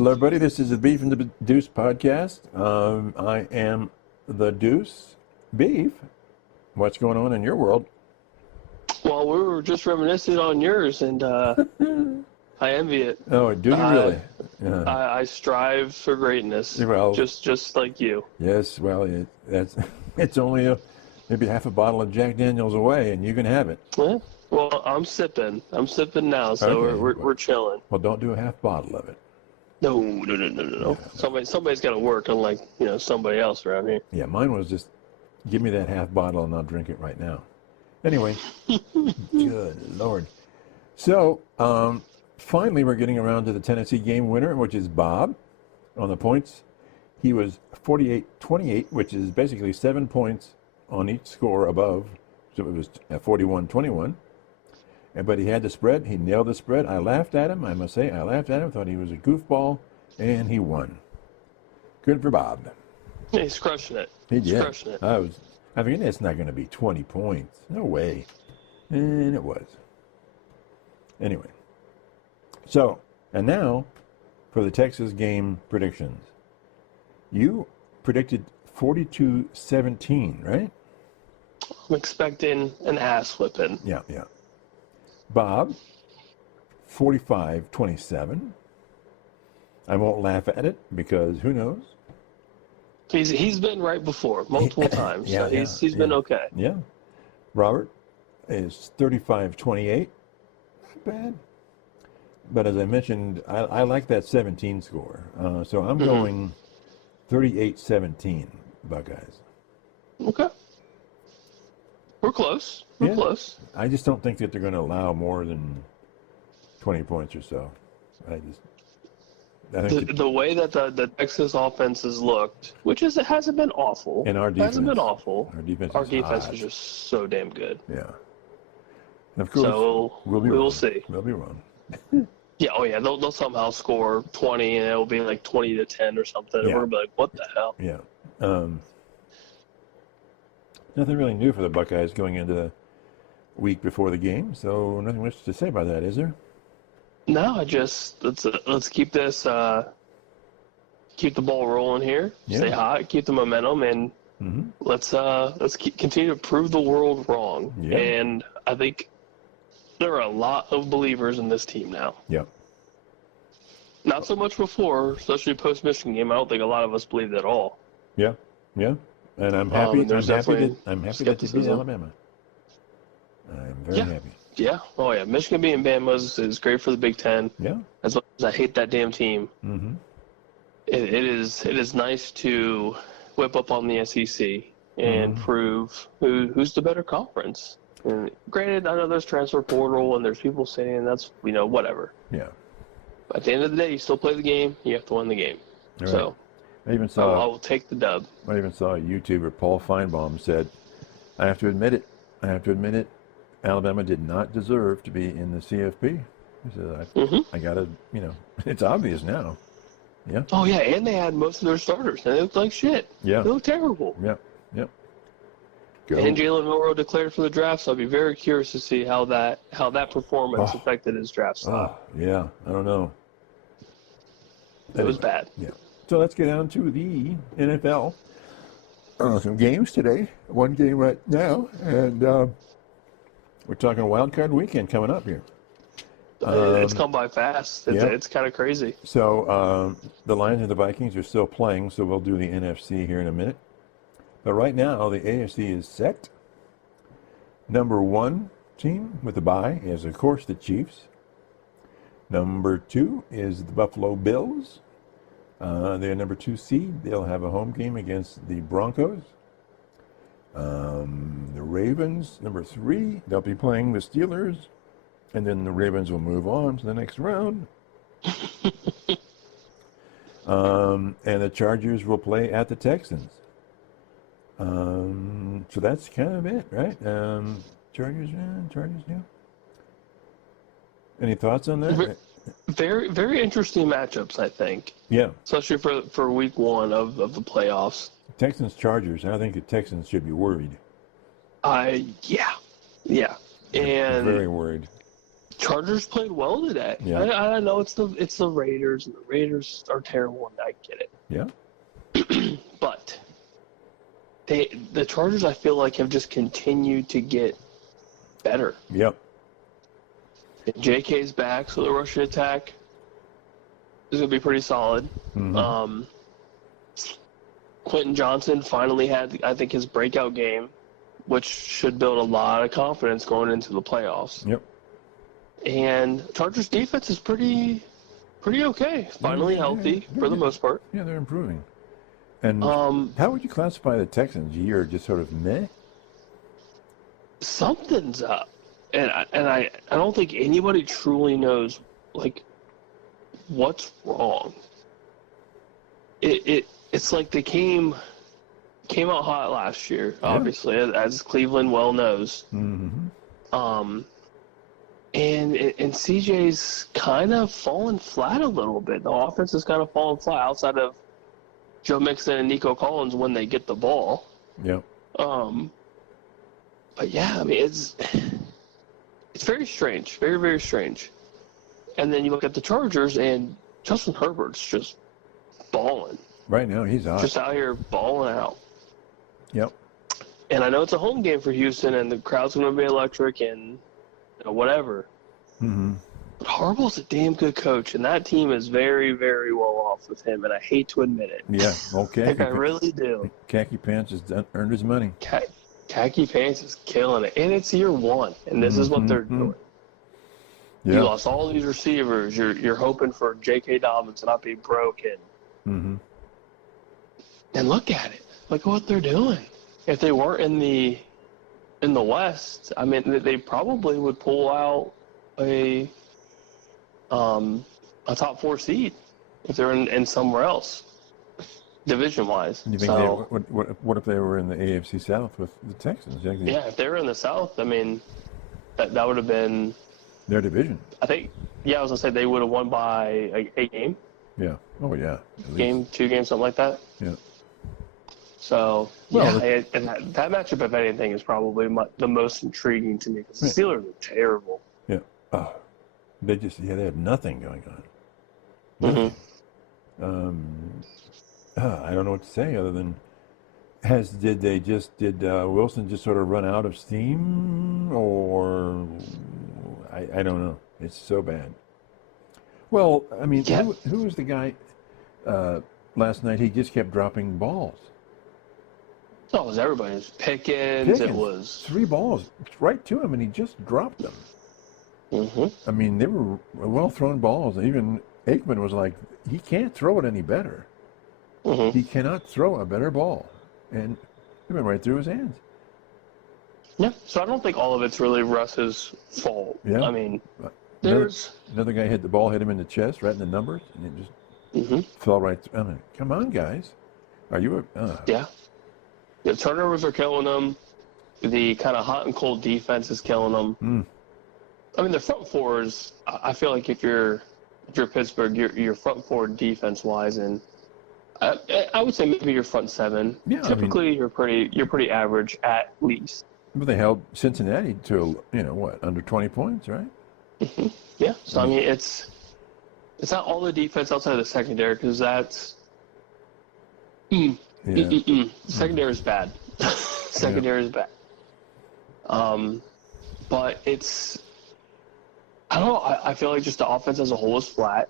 Hello, everybody. This is the Beef and the Deuce podcast. I am the Deuce. Beef, what's going on in your world? Well, we were just reminiscing on yours, and I envy it. Oh, do you really? I strive for greatness, well, just like you. Yes, well, it's only maybe half a bottle of Jack Daniels away, and you can have it. Yeah. Well, I'm sipping now, so Okay. we're chilling. Well, don't do a half bottle of it. No. Yeah. Somebody's got to work, unlike somebody else around here. Yeah, mine was just give me that half bottle and I'll drink it right now. Anyway, good Lord. So, finally, we're getting around to the Tennessee game winner, which is Bob. On the points, he was 48-28, which is basically 7 points on each score above. So it was 41-21. But he had the spread. He nailed the spread. I laughed at him. I must say, I laughed at him. Thought he was a goofball, and he won. Good for Bob. Yeah, he's crushing it. He's crushing it. I mean, it's not going to be 20 points. No way. And it was. Anyway. So, and now for the Texas game predictions. You predicted 42-17, right? I'm expecting an ass whipping. Yeah. Bob, 45-27. I won't laugh at it because who knows? He's been right before multiple times. Yeah, so he's been okay. Yeah. Robert is 35-28. Not bad. But as I mentioned, I like that 17 score. So I'm going 38-17 Buckeyes. Okay. We're close. We're close. I just don't think that they're going to allow more than 20 points or so. I think the way that the Texas offense has looked, which is it hasn't been awful. And our defense hasn't been awful. Our defense is just so damn good. Yeah. And of course, so we'll see. We'll be wrong. Yeah. They'll somehow score 20, and it'll be like 20-10 or something. Yeah. And we're gonna be like, what the hell? Yeah. Nothing really new for the Buckeyes going into the week before the game, so nothing much to say about that, is there? No, let's keep this keep the ball rolling here. Yeah. Stay hot, keep the momentum, and let's continue to prove the world wrong. Yeah. And I think there are a lot of believers in this team now. Yep. Not so much before, especially post Michigan game. I don't think a lot of us believed at all. Yeah. And I'm happy. I'm happy that they beat Alabama. I'm very happy. Yeah. Oh yeah. Michigan beating Bama is great for the Big Ten. Yeah. As much as I hate that damn team, it is nice to whip up on the SEC and prove who's the better conference. And granted, I know there's transfer portal and there's people saying that's whatever. Yeah. But at the end of the day, you still play the game. You have to win the game. Right. So I even saw. I will take the dub. I even saw a YouTuber, Paul Feinbaum, said, "I have to admit it. Alabama did not deserve to be in the CFP." He said, "I gotta, it's obvious now." Yeah. Oh yeah, and they had most of their starters, and they looked like shit. Yeah. They looked terrible. Yep. Go. And Jalen Milroe declared for the draft, so I'll be very curious to see how that performance affected his draft stock. Yeah, I don't know. It was bad. Yeah. So let's get down to the NFL. Some games today. One game right now, and we're talking wildcard weekend coming up here. It's come by fast. It's kind of crazy. So the Lions and the Vikings are still playing, so we'll do the NFC here in a minute. But right now, the AFC is set. Number 1 team with the bye is, of course, the Chiefs. Number 2 is the Buffalo Bills. They're number 2 seed. They'll have a home game against the Broncos. The Ravens, number 3, they'll be playing the Steelers. And then the Ravens will move on to the next round. And the Chargers will play at the Texans. So that's kind of it, right? Chargers, yeah. Any thoughts on that? Very, very interesting matchups, I think. Yeah. Especially for week 1 of the playoffs. Texans, Chargers. I think the Texans should be worried. Yeah. And very worried. Chargers played well today. Yeah. I know it's the Raiders, and the Raiders are terrible, and I get it. Yeah. But the Chargers, I feel like, have just continued to get better. Yep. JK's back, so the rushing attack is going to be pretty solid. Mm-hmm. Quentin Johnson finally had, I think, his breakout game, which should build a lot of confidence going into the playoffs. Yep. And Chargers defense is pretty okay. Finally healthy for the most part. Yeah, they're improving. And how would you classify the Texans? You're just sort of meh? Something's up. And I don't think anybody truly knows, like, what's wrong. It's like they came out hot last year, obviously, as Cleveland well knows. Mm-hmm. And CJ's kind of fallen flat a little bit. The offense has kind of fallen flat outside of Joe Mixon and Nico Collins when they get the ball. Yep. But yeah, I mean, it's very strange, very, very strange. And then you look at the Chargers, and Justin Herbert's just balling. Right now, he's out. Just out here balling out. Yep. And I know it's a home game for Houston, and the crowd's going to be electric and whatever. Mm-hmm. But Harbaugh's a damn good coach, and that team is very, very well off with him, and I hate to admit it. Yeah, okay. Like, I really do. Khaki Pants has earned his money. Khaki Pants is killing it, and it's year one, and this is what they're doing. Yeah. You lost all these receivers. You're hoping for J.K. Dobbins to not be broken. Mm-hmm. And look at it. Look at what they're doing. If they weren't in the West, I mean, they probably would pull out a top 4 seed if they're in somewhere else, division-wise. You think what if they were in the AFC South with the Texans? Yeah, if they were in the South, I mean, that would have been their division. I think. Yeah, I was gonna say they would have won by a game. Yeah. Oh yeah. Game, 2 games, something like that. Yeah. So and that matchup, if anything, is probably the most intriguing to me because the Steelers are terrible. Yeah. Oh, they have nothing going on. Mm-hmm. I don't know what to say other than did Wilson just sort of run out of steam, or I don't know. It's so bad. Well, I mean, who was the guy last night? He just kept dropping balls. Oh, it was everybody. It was Pickens. It was 3 balls right to him, and he just dropped them. Mm-hmm. I mean, they were well-thrown balls. Even Aikman was like, he can't throw it any better. Mm-hmm. He cannot throw a better ball. And it went right through his hands. Yeah, so I don't think all of it's really Russ's fault. Yeah. I mean, there's... Another guy hit in the chest, right in the numbers, and it just fell right through. I mean, come on, guys. Are you Yeah. The turnovers are killing them. The kind of hot and cold defense is killing them. I mean, the front fours, I feel like if you're Pittsburgh, your front four defense-wise, and I would say maybe your front 7. Yeah, typically, you're pretty average at least. But they held Cincinnati to under 20 points, right? Mm-hmm. Yeah. So I mean, it's not all the defense outside of the secondary because that's secondary is bad. Secondary is bad. But it's I don't know. I feel like just the offense as a whole is flat.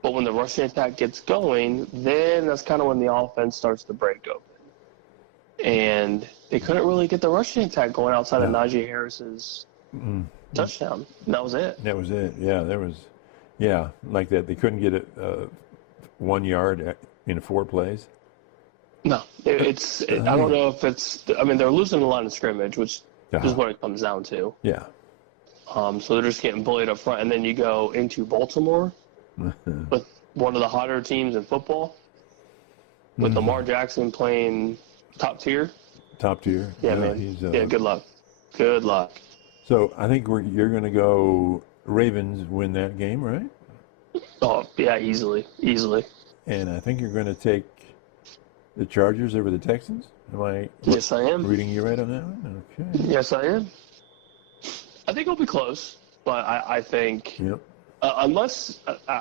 But when the rushing attack gets going, then that's kind of when the offense starts to break open. And they couldn't really get the rushing attack going outside of Najee Harris's touchdown. And that was it. That was it. Yeah, like that. They couldn't get it 1 yard in 4 plays. No, I don't know if it's. I mean, they're losing the line of scrimmage, which is what it comes down to. Yeah. So they're just getting bullied up front, and then you go into Baltimore with one of the hotter teams in football, with Lamar Jackson playing top tier. Top tier. Yeah, man. Good luck. Good luck. So I think you're going to go Ravens win that game, right? Oh, yeah, easily. And I think you're going to take the Chargers over the Texans? Yes, I am. Reading you right on that one? Okay. Yes, I am. I think it'll be close, but I think Yep. unless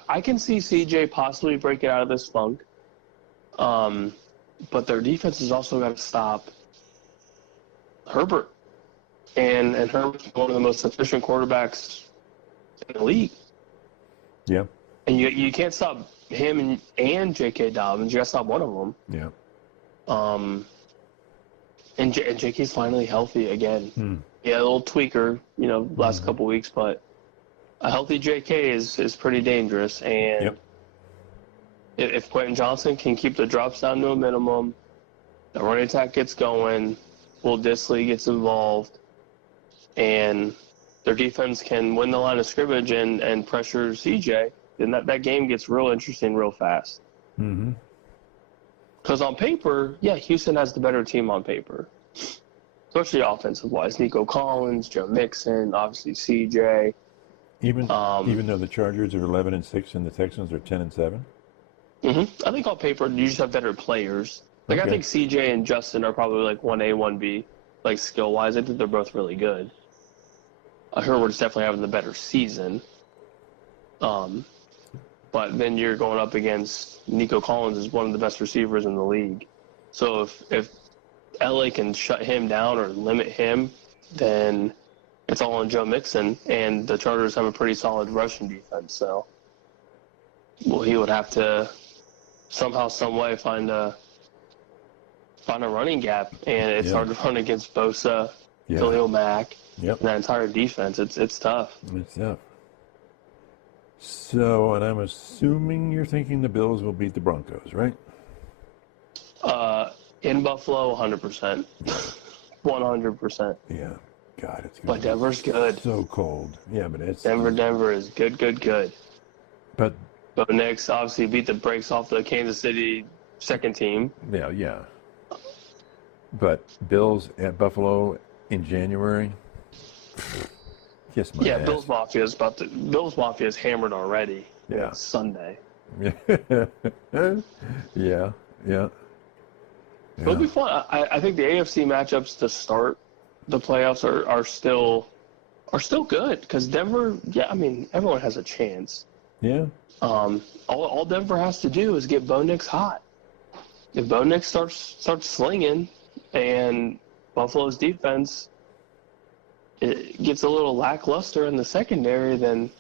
I can see CJ possibly breaking out of this funk, but their defense has also got to stop Herbert, and Herbert's one of the most efficient quarterbacks in the league. Yeah. And you can't stop him and J.K. Dobbins. You got to stop one of them. Yeah. And J.K.'s finally healthy again. Yeah, a little tweaker, last couple weeks, but a healthy J.K. is pretty dangerous. And if Quentin Johnson can keep the drops down to a minimum, the running attack gets going, Will Dissly gets involved, and their defense can win the line of scrimmage and pressure CJ, then that game gets real interesting real fast. Mm-hmm. Because on paper, Houston has the better team on paper, especially offensive-wise. Nico Collins, Joe Mixon, obviously CJ. Even though the Chargers are 11-6 and the Texans are 10-7. I think on paper you just have better players. Like I think CJ and Justin are probably like 1A, 1B, like skill-wise. I think they're both really good. Herbert's definitely having the better season. But then you're going up against Nico Collins, is one of the best receivers in the league. So if LA can shut him down or limit him, then it's all on Joe Mixon, and the Chargers have a pretty solid rushing defense. So, he would have to somehow, some way find a running gap, and it's hard to run against Bosa, Khalil Mack, and that entire defense. It's tough. It's tough. So, and I'm assuming you're thinking the Bills will beat the Broncos, right? In Buffalo, 100%. 100%. Yeah. God, it's good. But Denver's good. So cold. Yeah, but it's... Denver is good. But Bo Nix obviously beat the brakes off the Kansas City second team. Yeah. But Bills at Buffalo in January? Kiss my ass. Bills Mafia is hammered already. Yeah. It's Sunday. Yeah. It'll be fun. I think the AFC matchups to start the playoffs are still good because Denver. Yeah, I mean everyone has a chance. Yeah. All Denver has to do is get Bo Nix hot. If Bo Nix starts slinging, and Buffalo's defense it gets a little lackluster in the secondary, then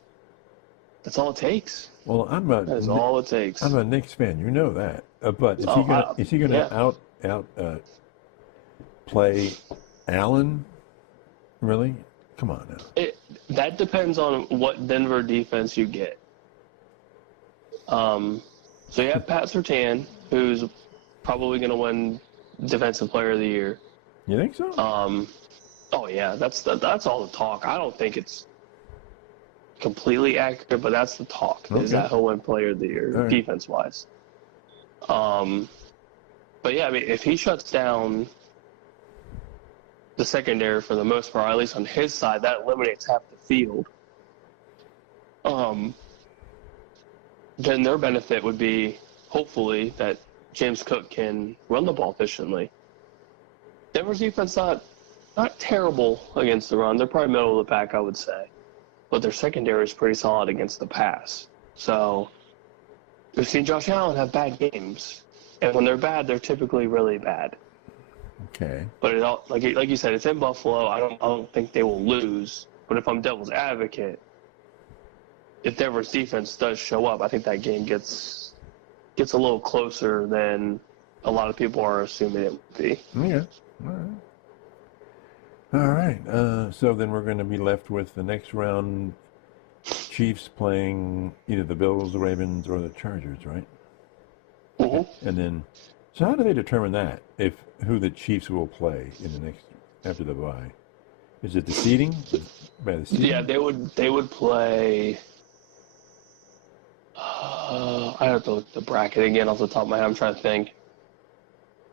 that's all it takes. Well, that is all it takes. I'm a Knicks fan, you know that. But is he gonna out play Allen? Really? Come on now. That depends on what Denver defense you get. So you have Pat Surtain, who's probably going to win Defensive Player of the Year. You think so? Oh yeah, that's all the talk. I don't think it's completely accurate, but that's the talk. Is that he'll win Player of the Year defense wise? But yeah, I mean, if he shuts down the secondary for the most part, at least on his side, that eliminates half the field. Then their benefit would be, hopefully, that James Cook can run the ball efficiently. Denver's defense not terrible against the run. They're probably middle of the pack, I would say. But their secondary is pretty solid against the pass. So we've seen Josh Allen have bad games. And when they're bad, they're typically really bad. Okay. But like you said, it's in Buffalo. I don't think they will lose. But if I'm devil's advocate, if Denver's defense does show up, I think that game gets a little closer than a lot of people are assuming it would be. Yeah. All right. So then we're going to be left with the next round, Chiefs playing either the Bills, the Ravens, or the Chargers, right? Mm-hmm. And then, so how do they determine that? Who the Chiefs will play in the next after the bye? Is it the seeding? By the seeding? Yeah, they would play. I have to look at the bracket again off the top of my head. I'm trying to think,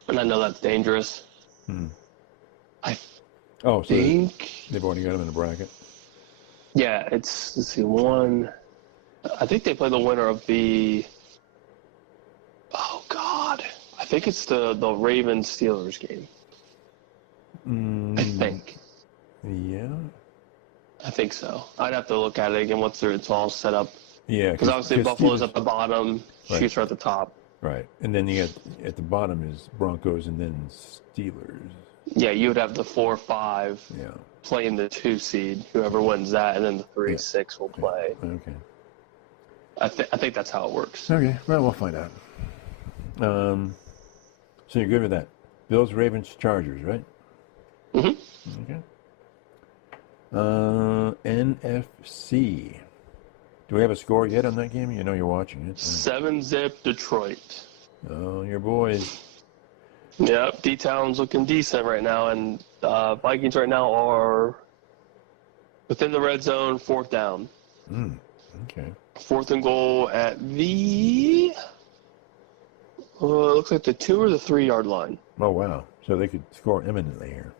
and I know that's dangerous. So think they've already got them in the bracket. Yeah, let's see, one. I think they play the winner of the. Oh God, I think it's the Ravens Steelers game. I think. Yeah. I think so. I'd have to look at it again once it's all set up. Yeah, Because obviously Buffalo's Steelers- at the bottom, Right. Chiefs are at the top. Right, and then you got at the bottom is Broncos and then Steelers. Yeah, you would have the 4 or 5 Yeah. playing the 2 seed. Whoever wins that, and then the 3 Yeah. 6 will play. Okay. I think that's how it works. Okay. Well, we'll find out. So you're good with that? Bills, Ravens, Chargers, right? Mm-hmm. Okay. NFC. Do we have a score yet on that game? You know you're watching it. 7-zip Detroit. Oh, your boys. Yep, D-Town's looking decent right now, and Vikings right now are within the red zone, 4th down. Okay. 4th and goal at the looks like the 2 or the 3 yard line. Oh, wow. So they could score imminently here.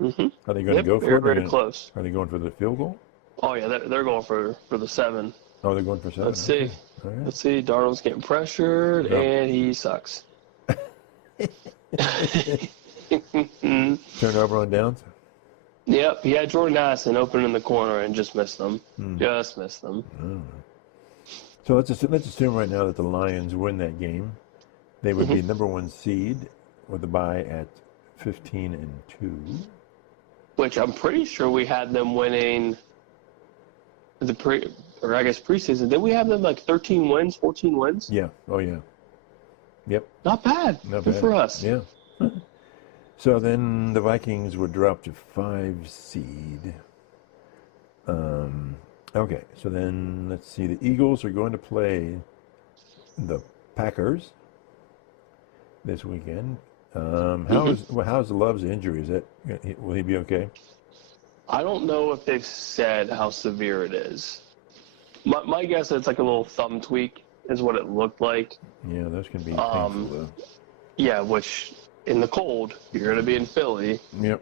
Mm-hmm. Are they going to go for Very, it? very close. Are they going for the field goal? Oh yeah, they're going for the 7. Oh, they're going for 7. Let's Okay. see. All right. Let's see. Darnold's getting pressured, Yep. and he sucks. Turnover on downs? Yep, he had Jordan Addison open in the corner and just missed them. Just missed them. So let's assume right now that the Lions win that game. They would be number 1 seed with a bye at 15-2. Which I'm pretty sure we had them winning preseason. Did we have them like 13 wins, 14 wins? Yeah. Oh, yeah. Yep. Not bad. Not Good bad. for us. Yeah. So then the Vikings would drop to 5 seed. Okay. So then let's see. The Eagles are going to play the Packers this weekend. How's Love's injury? Will he be okay? I don't know if they've said how severe it is. My guess is it's like a little thumb tweak is what it looked like. Yeah, those can be painful though. Yeah, which in the cold, you're going to be in Philly. Yep.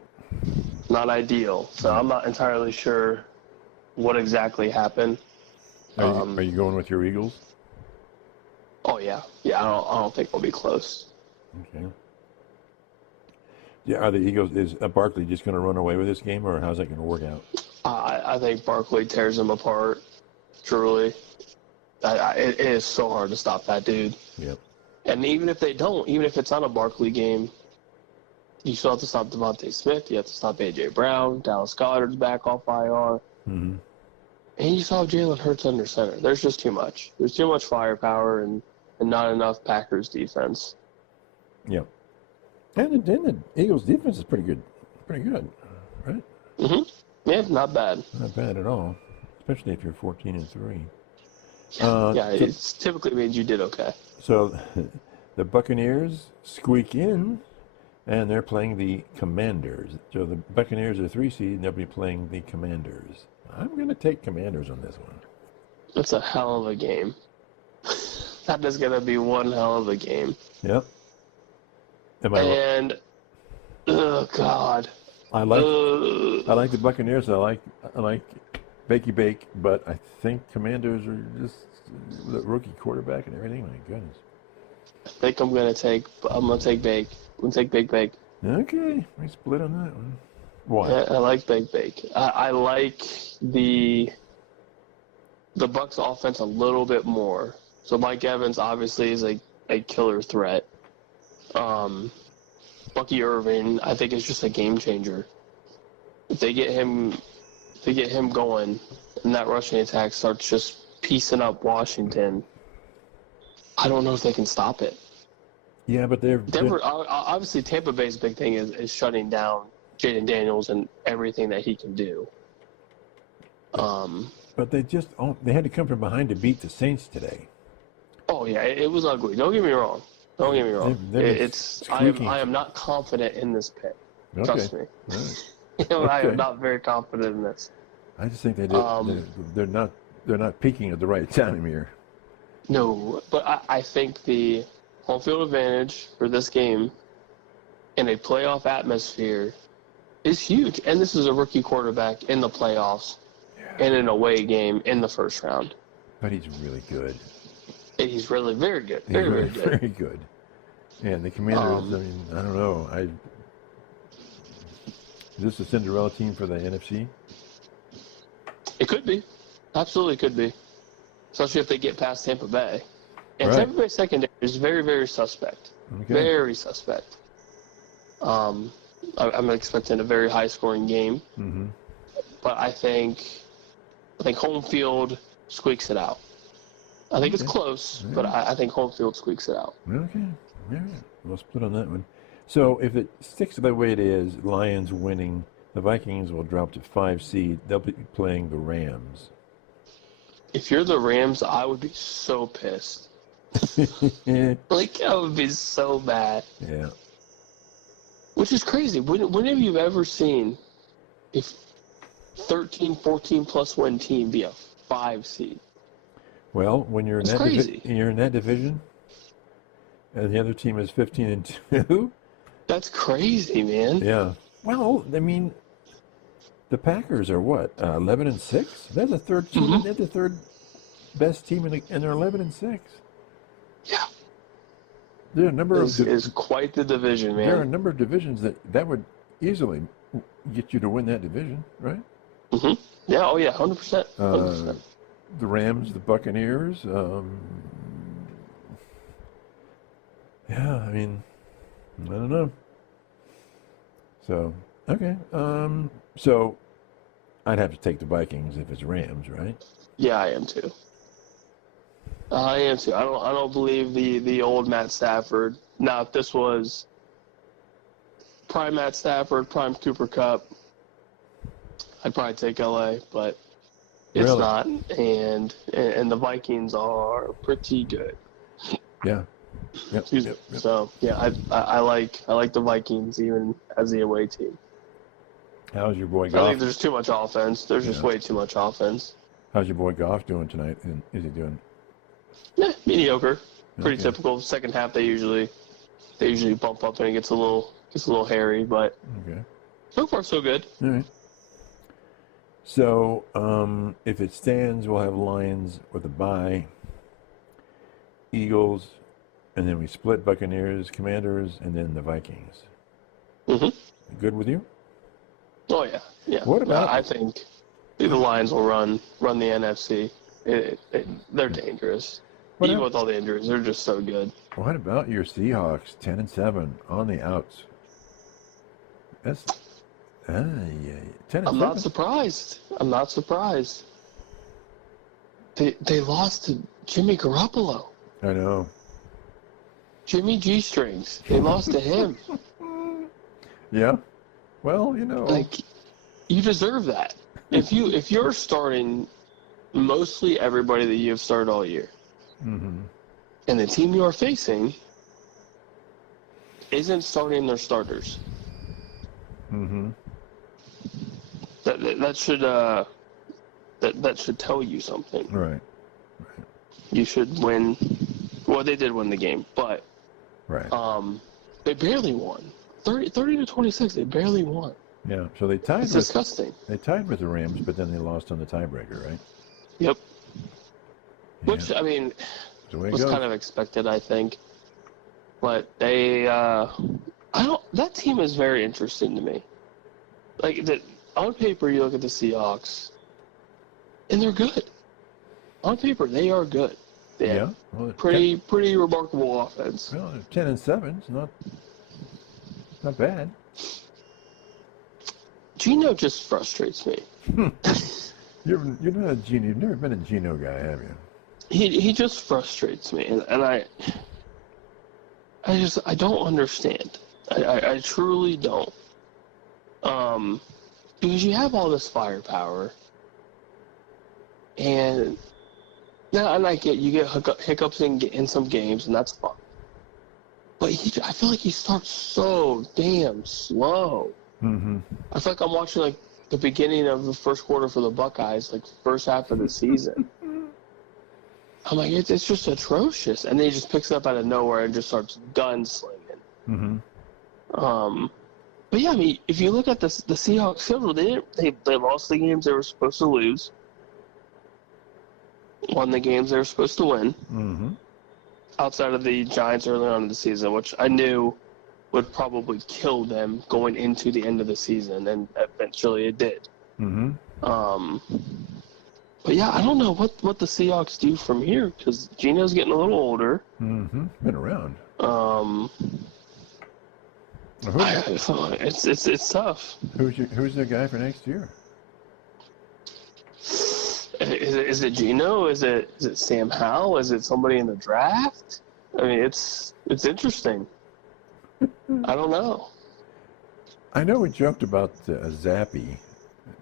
Not ideal. So I'm not entirely sure what exactly happened. Are you going with your Eagles? Oh yeah. Yeah, I don't think we'll be close. Okay. Yeah, are the Eagles, is Barkley just going to run away with this game, or how's that going to work out? I think Barkley tears them apart, truly. It is so hard to stop that dude. Yep. And even if they don't, even if it's not a Barkley game, you still have to stop Devontae Smith. You have to stop A.J. Brown. Dallas Goedert's back off IR. Mm-hmm. And you saw Jalen Hurts under center. There's just too much. There's too much firepower and not enough Packers defense. Yep. And the Eagles' defense is pretty good. Pretty good, right? Mm-hmm. Yeah, not bad. Not bad at all, especially if you're 14-3. Yeah, it typically means you did okay. So the Buccaneers squeak in, and they're playing the Commanders. So the Buccaneers are 3 seed, and they'll be playing the Commanders. I'm going to take Commanders on this one. That's a hell of a game. That is going to be one hell of a game. Yep. And oh god, I like the Buccaneers. I like Bakey Bake, but I think Commanders are just the rookie quarterback and everything. My goodness. I think I'm gonna take Bake. I'm gonna take Big Bake. Okay, we split on that one. Why? I like Bake. I like the Bucs offense a little bit more. So Mike Evans obviously is a killer threat. Bucky Irving, I think, is just a game changer. If they get him going, and that rushing attack starts just piecing up Washington, I don't know if they can stop it. Yeah, but Denver, obviously, Tampa Bay's big thing is shutting down Jaden Daniels and everything that he can do. But they had to come from behind to beat the Saints today. Oh yeah, it was ugly. Don't get me wrong. I am not confident in this pick. Okay. Trust me. Right. I Okay. am not very confident in this. I just think they're not peaking at the right time here. No, but I think the home field advantage for this game in a playoff atmosphere is huge. And this is a rookie quarterback in the playoffs in an away game in the first round. But he's really good. And he's really very good. Very good. Very good. And the Commanders, I don't know. Is this a Cinderella team for the NFC? It could be. Absolutely could be. Especially if they get past Tampa Bay. And Right. Tampa Bay secondary is very, very suspect. Okay. Very suspect. I'm expecting a very high-scoring game. Mm-hmm. But I think home field squeaks it out. I think it's close, but I think home field squeaks it out. Okay. Yeah. We'll split on that one. So if it sticks the way it is, Lions winning, the Vikings will drop to 5 seed. They'll be playing the Rams. If you're the Rams, I would be so pissed. Like, I would be so mad. Yeah. Which is crazy. When have you ever seen a 13, 14 plus win team be a 5 seed? Well, when you're in That's that crazy. you're in that division, and the other team is 15-2. That's crazy, man. Yeah. Well, I mean, the Packers are what, 11-6? They're the third team. Mhm. They're the third best team, and they're 11-6. Yeah. There are a number This of is quite the division, man. there are a number of divisions that would easily get you to win that division, right? Mm-hmm. Yeah. Oh yeah. 100%. 100%. The Rams, the Buccaneers. Yeah, I mean, I don't know. So okay. So I'd have to take the Vikings if it's Rams, right? Yeah, I am too. I am too. I don't believe the old Matt Stafford. Now, if this was prime Matt Stafford, prime Cooper Kupp, I'd probably take LA, but it's Really? not. And the Vikings are pretty good. Yeah. Yep. Excuse me. Yep. Yep. So yeah, I like the Vikings even as the away team. How's your boy I Goff? think there's too much offense. There's just way too much offense. How's your boy Goff doing tonight? And is he doing? Yeah, mediocre. Pretty Okay. typical. Second half they usually bump up and it gets a little hairy, but Okay. so far so good. All right. So if it stands, we'll have Lions with a bye, Eagles, and then we split Buccaneers, Commanders, and then the Vikings. Mhm. Good with you? Oh yeah, yeah. What about- I think the Lions will run the NFC. They're dangerous. What Even el- with all the injuries, they're just so good. What about your Seahawks, 10-7 on the outs? That's yeah, 10-7. I'm not surprised. I'm not surprised. They lost to Jimmy Garoppolo. I know. Jimmy G strings. They lost to him. Yeah. Well, you know. Like, you deserve that. If you're starting mostly everybody that you have started all year, Mm-hmm. and the team you are facing isn't starting their starters, Mm-hmm. that should tell you something. Right. You should win. Well, they did win the game, but Right. they barely won. 30-26. They barely won. Yeah. So they tied It's with disgusting. the Rams, but then they lost on the tiebreaker, right? Yep. Yeah. Which, I mean, That's the way it was goes. kind of expected, I think. But they, that team is very interesting to me. Like, on paper, you look at the Seahawks, and they're good. On paper, they are good. They have Yeah. Well, pretty remarkable offense. Well, 10-7 is not bad. Geno just frustrates me. You're not a Geno. You've never been a Geno guy, have you? He just frustrates me, and I don't understand. I truly don't. Because you have all this firepower, and I get you get hiccups in some games, and that's fun. But I feel like he starts so damn slow. Mm-hmm. I feel like I'm watching like the beginning of the first quarter for the Buckeyes, like first half of the season. I'm like, it's just atrocious, and then he just picks it up out of nowhere and just starts gunslinging. Mm-hmm. But yeah, I mean, if you look at the Seahawks schedule, they lost the games they were supposed to lose, won the games they were supposed to win. Mm-hmm. Outside of the Giants early on in the season, which I knew would probably kill them going into the end of the season, and eventually it did. Mm-hmm. But yeah, I don't know what the Seahawks do from here because Gino's getting a little older. Mm-hmm. Been around. It's tough. Who's the guy for next year? Is it Gino? Is it Sam Howell? Is it somebody in the draft? I mean, it's interesting. I don't know. I know we joked about Zappy.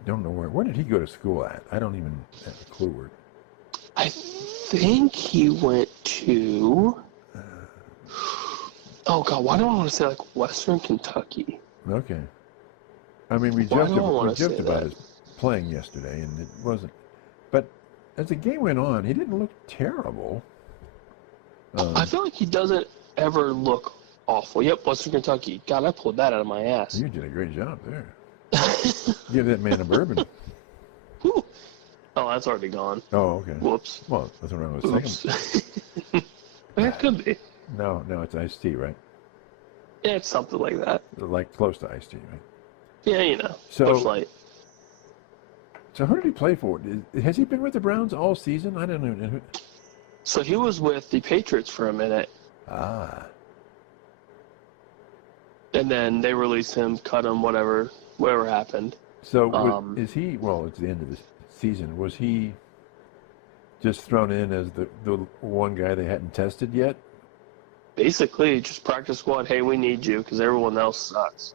Don't know where did he go to school at? I don't even have a clue where. I think he went to. Oh God, why do I want to say like Western Kentucky? Okay. I mean, we joked about his playing yesterday, and it wasn't. But as the game went on, he didn't look terrible. I feel like he doesn't ever look awful. Yep, Western Kentucky. God, I pulled that out of my ass. You did a great job there. Give that man a bourbon. Whew. Oh, that's already gone. Oh, okay. Whoops. Well, that's what I was saying. It could be. No, it's iced tea, right? Yeah, it's something like that. Like close to iced tea, right? Yeah, you know. So, Busch Light. So who did he play for? Has he been with the Browns all season? I don't know. So he was with the Patriots for a minute. Ah. And then they released him, cut him, whatever happened. So is he? Well, it's the end of the season. Was he just thrown in as the one guy they hadn't tested yet? Basically, just practice squad. Hey, we need you because everyone else sucks.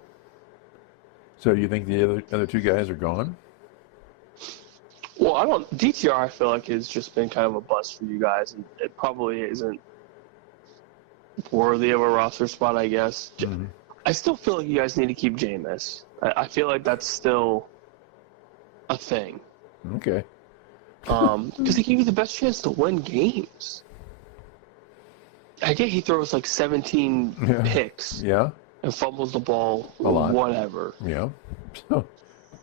So you think the other two guys are gone? Well, DTR, I feel like has just been kind of a bust for you guys, and it probably isn't worthy of a roster spot, I guess. Mm-hmm. I still feel like you guys need to keep Jameis. I feel like that's still a thing. Okay. Because he gave you the best chance to win games. I get he throws like 17 picks. Yeah. And fumbles the ball. A lot. Whatever. Yeah. So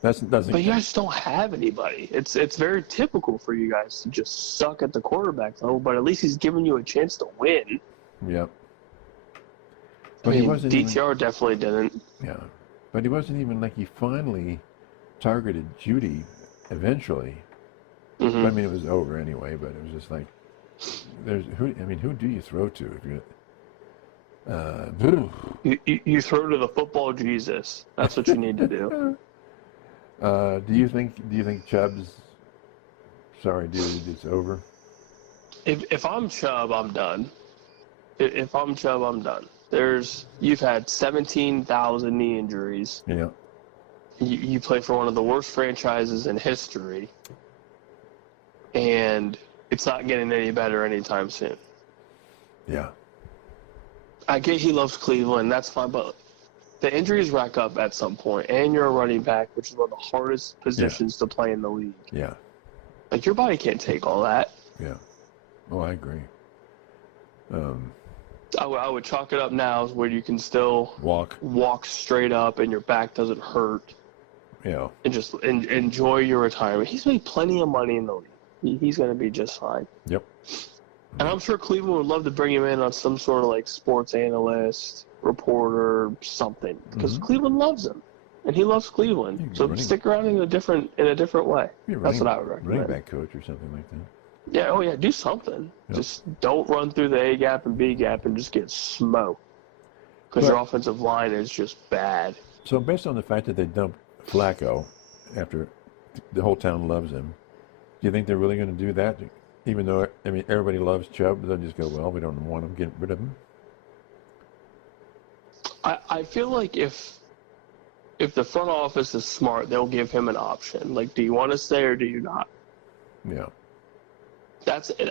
doesn't. But you guys don't have anybody. It's very typical for you guys to just suck at the quarterback level. But at least he's giving you a chance to win. Yeah. But he wasn't. DTR definitely didn't. Yeah. But he wasn't even like he finally targeted Judy eventually. Mm-hmm. I mean, it was over anyway, but it was just like, who do you throw to if you're... You throw to the football Jesus. That's what you need to do. Do you think Chubb's... Sorry, dude, it's over? If I'm Chubb, I'm done. If I'm Chubb, I'm done. You've had 17,000 knee injuries. Yeah. You play for one of the worst franchises in history, and it's not getting any better anytime soon. Yeah. I get he loves Cleveland, that's fine, but the injuries rack up at some point, and you're a running back, which is one of the hardest positions to play in the league. Yeah. Like, your body can't take all that. Yeah. Oh, I agree. I would chalk it up now where you can still walk straight up and your back doesn't hurt. Yeah. And just enjoy your retirement. He's made plenty of money in the league. He's going to be just fine. Yep. And I'm sure Cleveland would love to bring him in on some sort of like sports analyst, reporter, something, because Cleveland loves him, and he loves Cleveland. So stick around in a different way. That's what I would recommend. Running back coach or something like that. Yeah. Oh yeah. Do something. Yep. Just don't run through the A gap and B gap and just get smoked, because your offensive line is just bad. So based on the fact that they dumped Flacco after the whole town loves him, do you think they're really going to do that? Even though, I mean, everybody loves Chubb, they'll just go, well, we don't want him, get rid of him? I feel like if the front office is smart, they'll give him an option. Like, do you want to stay or do you not? Yeah.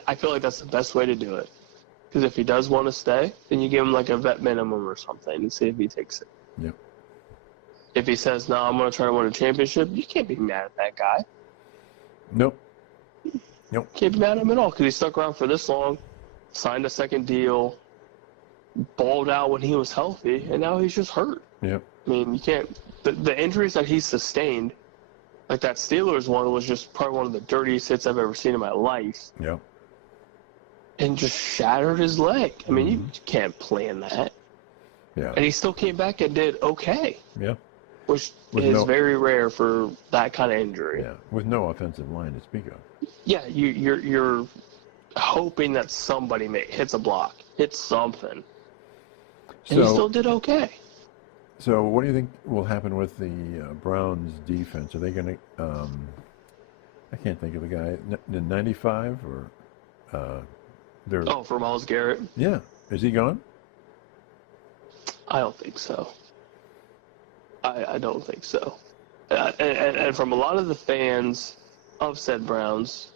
I feel like that's the best way to do it. Because if he does want to stay, then you give him like a vet minimum or something and see if he takes it. Yep. If he says, no, I'm going to try to win a championship, you can't be mad at that guy. Nope. Can't be mad at him at all because he stuck around for this long, signed a second deal, balled out when he was healthy, and now he's just hurt. Yep. I mean, you can't. The injuries that he sustained, like that Steelers one, was just probably one of the dirtiest hits I've ever seen in my life. Yep. And just shattered his leg. I mean, you can't plan that. Yeah. And he still came back and did okay. Yeah. which With is no- very rare for that kind of injury. Yeah, with no offensive line to speak of. Yeah, you're hoping that somebody hits a block, hits something, and he still did okay. So what do you think will happen with the Browns defense? Are they going to? I can't think of the guy. The 95 or they're. Oh, for Myles Garrett? Yeah, is he gone? I don't think so. I don't think so. And from a lot of the fans of said Browns,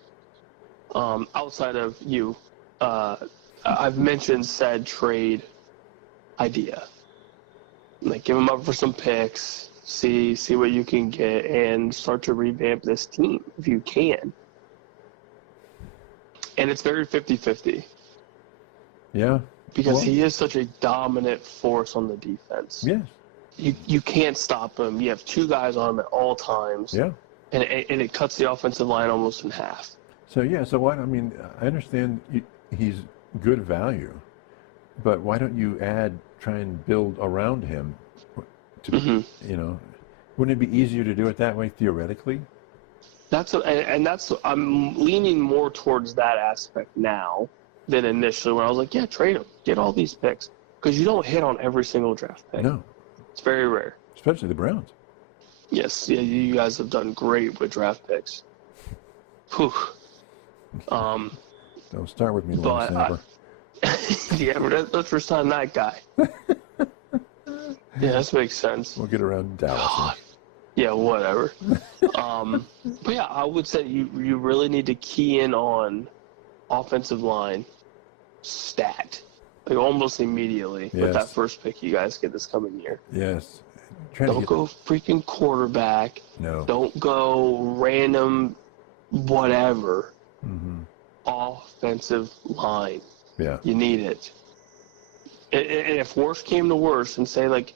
outside of you, I've mentioned said trade idea. Like, give them up for some picks, see what you can get, and start to revamp this team if you can. And it's very 50-50. Yeah. Because he is such a dominant force on the defense. Yes. You can't stop him. You have two guys on him at all times. Yeah. And it cuts the offensive line almost in half. So what? I mean, I understand he's good value, but why don't you try and build around him? Wouldn't it be easier to do it that way theoretically? I'm leaning more towards that aspect now than initially when I was like, yeah, trade him, get all these picks, because you don't hit on every single draft pick. No, it's very rare. Especially the Browns. Yes, yeah, you guys have done great with draft picks. Whew. Don't start with me, long snapper. Yeah, but let's resign that guy. Yeah, this makes sense. We'll get around Dallas. Yeah, whatever. But yeah, I would say you really need to key in on offensive line stat, like almost immediately with that first pick you guys get this coming year. Yes. Don't go freaking quarterback. No. Don't go random whatever. Mm-hmm. Offensive line. Yeah. You need it. And if worse came to worse, and say like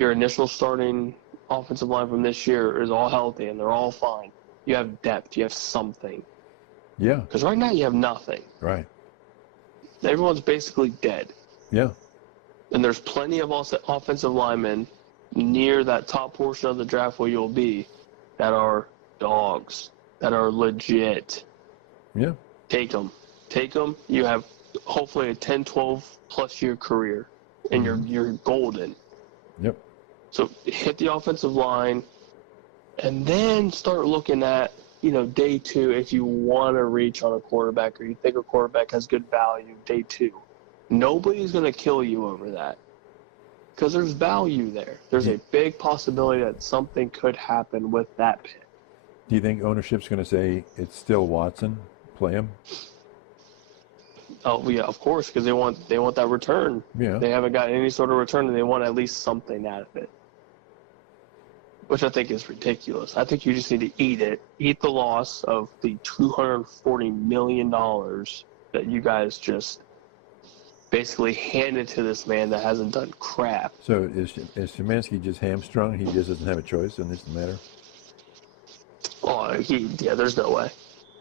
your initial starting offensive line from this year is all healthy and they're all fine, you have depth, you have something. Yeah. Because right now you have nothing. Right. Everyone's basically dead. Yeah. And there's plenty of offensive linemen near that top portion of the draft where you'll be that are dogs, that are legit. Yeah. Take them. Take them. You have hopefully a 10, 12-plus year career, and you're golden. Yep. So hit the offensive line, and then start looking at, day two, if you want to reach on a quarterback or you think a quarterback has good value, day two. Nobody's going to kill you over that because there's value there. There's a big possibility that something could happen with that pick. Do you think ownership's going to say it's still Watson? Play him? Oh yeah, of course, because they want that return. Yeah. They haven't got any sort of return, and they want at least something out of it, which I think is ridiculous. I think you just need to eat the loss of the $240 million that you guys just basically handed to this man that hasn't done crap. So is Szymanski just hamstrung? He just doesn't have a choice in this matter? Oh, there's no way.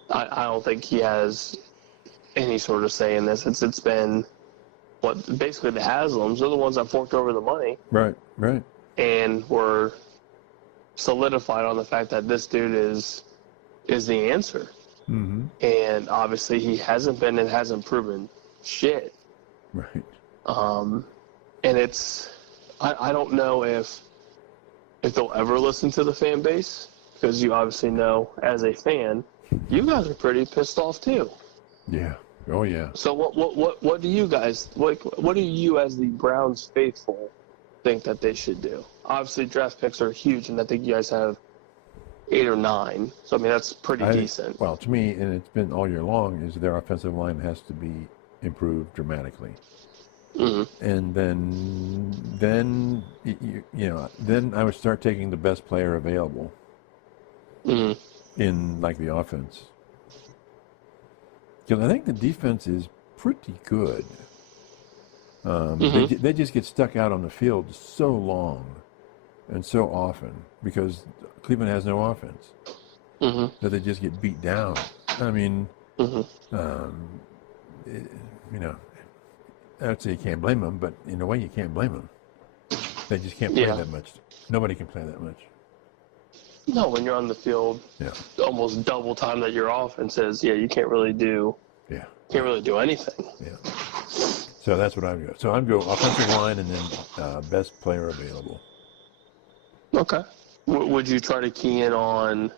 I don't think he has any sort of say in this. It's been basically the Haslams are the ones that forked over the money. Right. And were solidified on the fact that this dude is the answer. Mm-hmm. And obviously he hasn't been and hasn't proven shit. Right. And it's I don't know if they'll ever listen to the fan base, because you obviously know as a fan, you guys are pretty pissed off too. Yeah. Oh yeah. So what do you guys what do you as the Browns faithful think that they should do? Obviously draft picks are huge, and I think you guys have 8 or 9. So I mean that's pretty decent. Well, to me, and it's been all year long, is their offensive line has to be improved dramatically. Mm-hmm. And then then I would start taking the best player available in like the offense. Because I think the defense is pretty good. They just get stuck out on the field so long and so often because Cleveland has no offense. That they just get beat down. I mean, I would say you can't blame them, but in a way you can't blame them. They just can't play that much Nobody can play that much. No, when you're on the field, Yeah. almost double time that your offense is, you can't really do anything. Yeah. So that's what I go. So I'd go offensive line and then best player available. Okay. Would you try to key in on?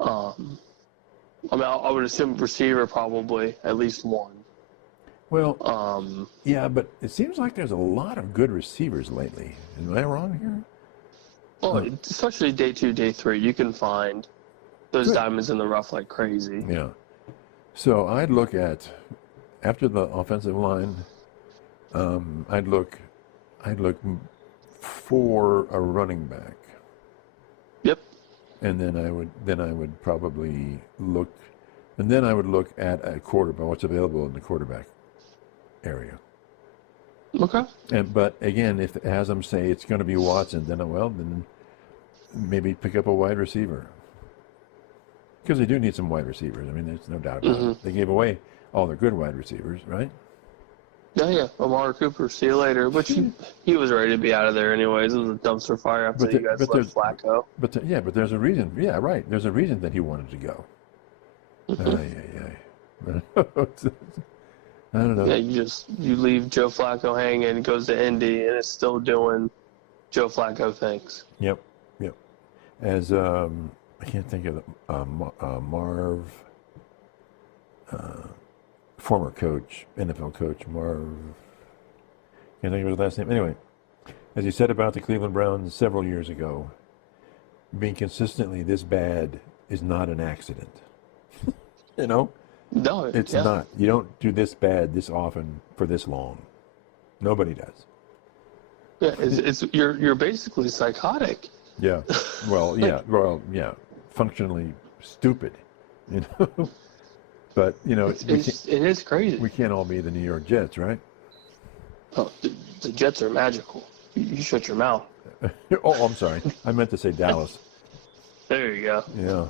I would assume receiver probably at least one. Well, yeah, but it seems like there's a lot of good receivers lately. Am I wrong here? Well, especially day 2, day 3, you can find those diamonds in the rough like crazy. Yeah. So I'd look at, after the offensive line, I'd look for a running back. Yep. And then I would probably look, and then I would look at a quarterback, what's available in the quarterback area. Okay. But again, if as I'm saying it's going to be Watson, then maybe pick up a wide receiver, because they do need some wide receivers. I mean, there's no doubt about it. They gave away all their good wide receivers, right? Yeah. Amari Cooper, see you later. But he was ready to be out of there anyways. It was a dumpster fire after you guys left Flacco. But there's a reason. Yeah, right. There's a reason that he wanted to go. I don't know. Yeah, you leave Joe Flacco hanging, and goes to Indy, and it's still doing Joe Flacco things. Yep. As I can't think of Marv, former coach, NFL coach Marv. Can't think of his last name. Anyway, as he said about the Cleveland Browns several years ago, being consistently this bad is not an accident. You know. No, it's not. You don't do this bad this often for this long. Nobody does. Yeah, you're basically psychotic. Yeah. Well, yeah. Functionally stupid, you know. But it is crazy. We can't all be the New York Jets, right? Oh, the Jets are magical. You shut your mouth. Oh, I'm sorry. I meant to say Dallas. There you go. Yeah.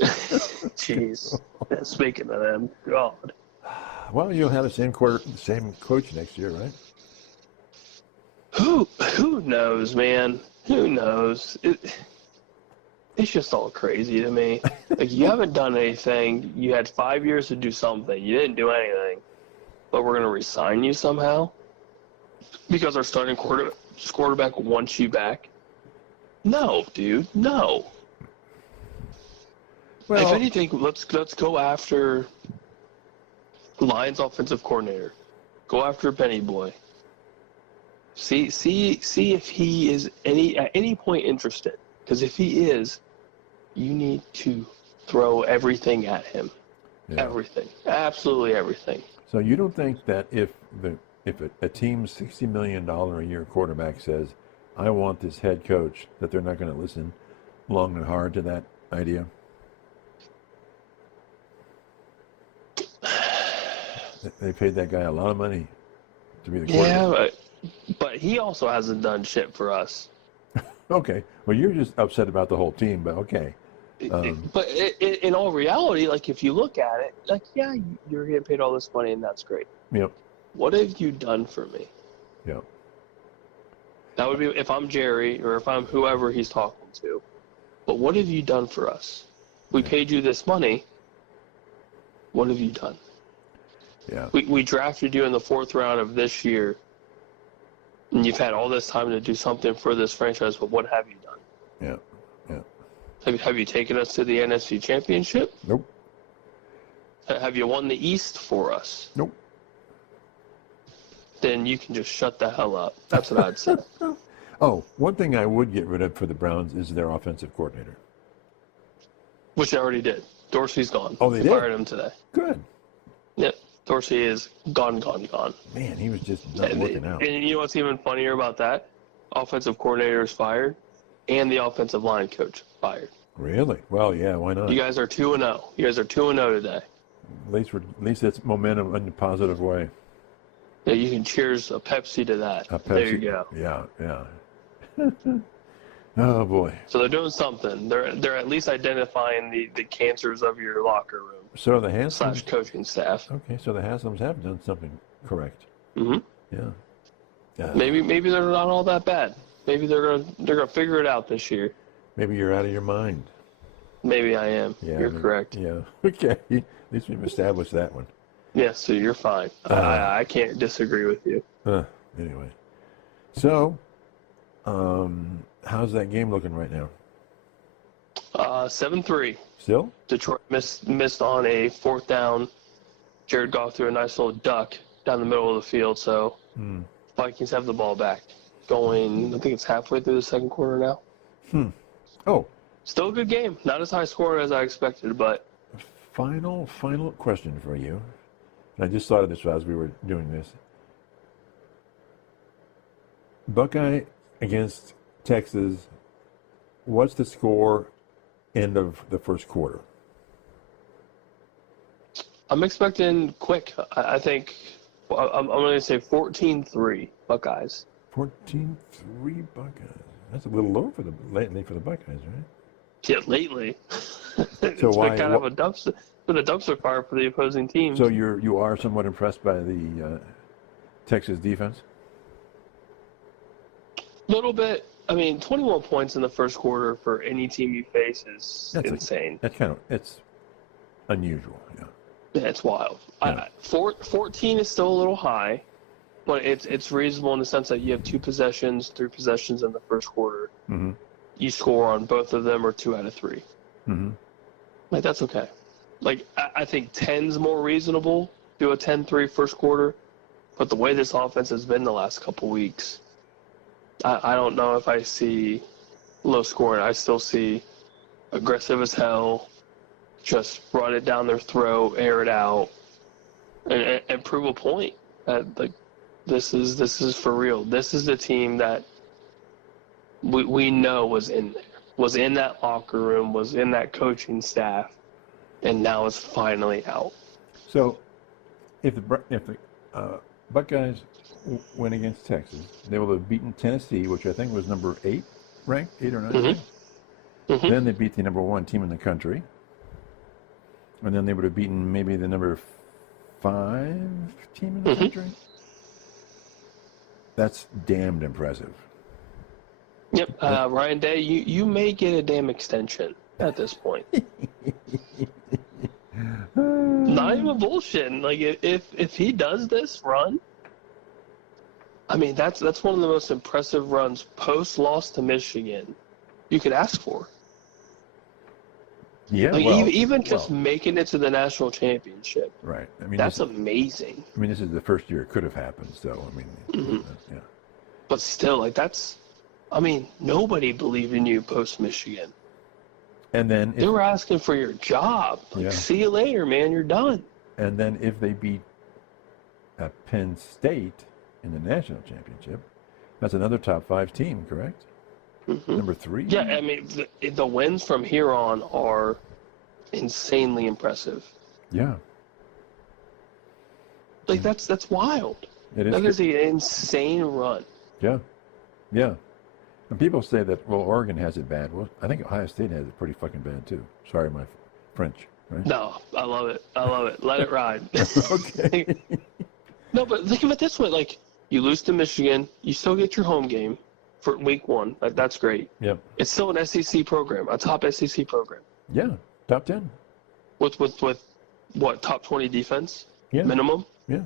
Jeez. Speaking of them, God. Well, you'll have the same coach next year, right? Who knows, man? Who knows? It's just all crazy to me. Like, you haven't done anything. You had 5 years to do something. You didn't do anything. But we're going to re-sign you somehow? Because our starting quarterback wants you back? No, dude. No. Well, if anything, let's go after Lions offensive coordinator. Go after Benny Boy. See if he is at any point interested. Because if he is, you need to throw everything at him. Yeah. Everything, absolutely everything. So you don't think that if a team's $60 million a year quarterback says, "I want this head coach," that they're not going to listen long and hard to that idea? They paid that guy a lot of money to be the quarterback. Yeah, but he also hasn't done shit for us. Okay. Well, you're just upset about the whole team, but okay. But in all reality, like, if you look at it, like, yeah, you're getting paid all this money, and that's great. Yep. What have you done for me? Yep. That would be if I'm Jerry or if I'm whoever he's talking to. But what have you done for us? We paid you this money. What have you done? Yeah. We drafted you in the 4th round of this year, and you've had all this time to do something for this franchise, but what have you done? Yeah. Have you taken us to the NFC Championship? Nope. Have you won the East for us? Nope. Then you can just shut the hell up. That's what I'd say. Oh, one thing I would get rid of for the Browns is their offensive coordinator. Which they already did. Dorsey's gone. Oh, they did? Fired him today. Good. Yep. Dorsey is gone. Man, he was just not working out. And you know what's even funnier about that? Offensive coordinator is fired, and the offensive line coach fired. Really? Well, yeah, why not? You guys are 2-0. You guys are 2-0 today. At least it's momentum in a positive way. Yeah, you can cheers a Pepsi to that. A Pepsi. There you go. Yeah. Oh, boy. So they're doing something. They're at least identifying the cancers of your locker room. So the Haslems / coaching staff. Okay, so the Haslems have done something correct. Mm-hmm. Yeah. Maybe they're not all that bad. Maybe they're gonna figure it out this year. Maybe you're out of your mind. Maybe I am. Yeah, You're correct. Yeah. Okay. At least we've established that one. Yeah, so you're fine. I can't disagree with you. Anyway. So, how's that game looking right now? 7-3. Still? Detroit missed on a fourth down. Jared Goff threw a nice little duck down the middle of the field, so Vikings have the ball back. Going, I think it's halfway through the second quarter now. Oh. Still a good game. Not as high scoring as I expected, but... Final question for you. And I just thought of this as we were doing this. Buckeye against Texas, what's the score end of the first quarter? I'm expecting quick. I think I'm going to say 14-3 Buckeyes. 14-3 Buckeyes. That's a little low lately for the Buckeyes, right? Yeah, lately. It's So been kind of a dumpster fire for the opposing team. So you are somewhat impressed by the Texas defense? A little bit. I mean, 21 points in the first quarter for any team you face is insane. It's unusual, yeah. Yeah, it's wild. Yeah. 14 is still a little high, but it's reasonable in the sense that you have 3 possessions in the first quarter. Mm-hmm. You score on both of them or 2 out of 3. Mm-hmm. Like, that's okay. Like, I think 10's more reasonable, do a 10-3 first quarter, but the way this offense has been the last couple weeks, I don't know if I see low scoring. I still see aggressive as hell, just run it down their throat, air it out, and prove a point. Like, this is for real. This is the team that we know was in there, was in that locker room, was in that coaching staff, and now it's finally out. So, if the Buckeyes win against Texas, they will have beaten Tennessee, which I think was number 8 ranked, 8 or 9. Mm-hmm. Mm-hmm. Then they beat the number 1 team in the country, and then they would have beaten maybe the number 5 team in the country. That's damned impressive. Yep, Ryan Day, you may get a damn extension at this point. Not even bullshitting. Like, if he does this run, I mean, that's one of the most impressive runs post loss to Michigan you could ask for. Yeah, like, even just making it to the national championship. Right. I mean, that's amazing. I mean, this is the first year it could have happened. So I mean, yeah. But still, like, I mean, nobody believed in you post Michigan. And then they were asking for your job. Like, see you later, man. You're done. And then if they beat Penn State in the national championship, that's another top 5 team, correct? Mm-hmm. Number 3. Yeah, I mean, the wins from here on are insanely impressive. Yeah. Like, that's wild. It is. That is an insane run. Yeah. Yeah. And people say that, well, Oregon has it bad. Well, I think Ohio State has it pretty fucking bad, too. Sorry, my French, right? No, I love it. Let it ride. Okay. No, but think of it this way. Like, you lose to Michigan, you still get your home game for week 1. Like, that's great. Yep. It's still an SEC program, a top SEC program. Yeah, top 10. With what, top 20 defense? Yeah. Minimum? Yeah.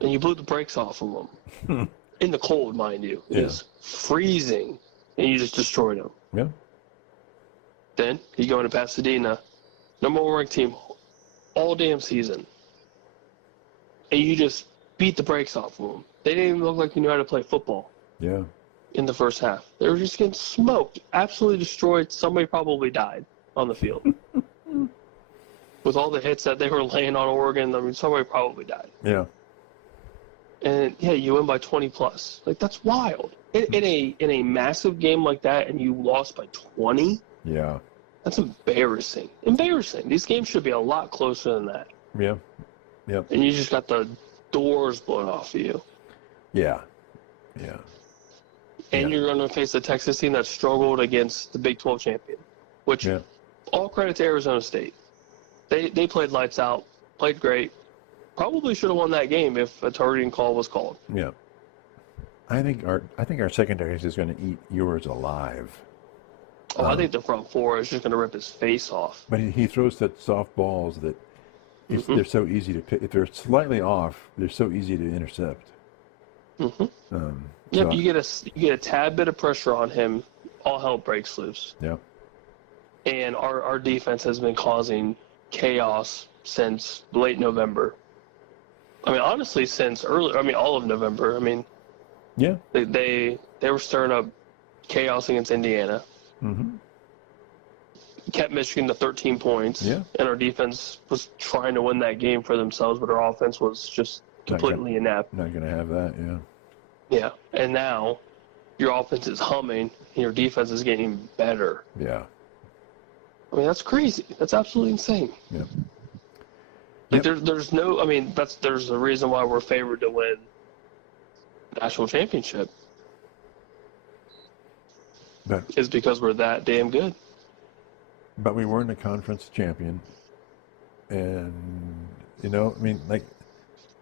And you blew the brakes off of them. In the cold, mind you. It was freezing, and you just destroyed them. Yeah. Then you go into Pasadena, number 1 ranked team all damn season, and you just beat the brakes off of them. They didn't even look like they knew how to play football. Yeah. In the first half, they were just getting smoked, absolutely destroyed. Somebody probably died on the field. With all the hits that they were laying on Oregon, I mean, somebody probably died. Yeah. And you win by 20 plus. Like, that's wild. In a massive game like that, and you lost by 20. Yeah. That's embarrassing. Embarrassing. These games should be a lot closer than that. Yeah. Yep. And you just got the doors blown off of you. Yeah. Yeah. And you're going to face a Texas team that struggled against the Big 12 champion, which all credit to Arizona State. They played lights out, played great. Probably should have won that game if a targeting call was called. Yeah. I think our secondary is just going to eat yours alive. Oh, I think the front four is just going to rip his face off. But he throws that soft balls that they're so easy to pick. If they're slightly off, they're so easy to intercept. If you get a tad bit of pressure on him, all hell breaks loose. Yeah. And our defense has been causing chaos since late November. I mean, honestly, since all of November. I mean, yeah, they were stirring up chaos against Indiana. Kept Michigan to 13 points. Yeah. And our defense was trying to win that game for themselves, but our offense was just completely inept. Not going to have that, yeah. Yeah. And now your offense is humming and your defense is getting better. Yeah. I mean, that's crazy. That's absolutely insane. Yeah. Like there's no, I mean, there's a reason why we're favored to win the national championship. But is because we're that damn good. But we weren't a conference champion. And, I mean, like,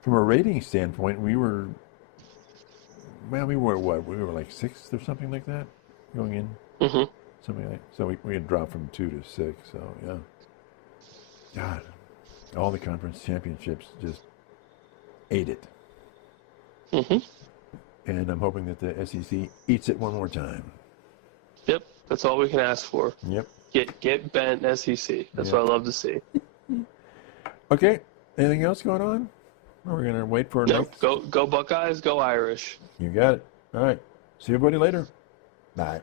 from a rating standpoint, we were what? We were like 6th or something like that going in? Something like that. So we had dropped from 2 to 6, so, yeah. God, all the conference championships just ate it. And I'm hoping that the SEC eats it one more time. Yep, that's all we can ask for. Yep. Get bent SEC. That's what I love to see. Okay. Anything else going on? Or we're gonna wait for Nope. Go Buckeyes. Go Irish. You got it. All right. See everybody later. Bye.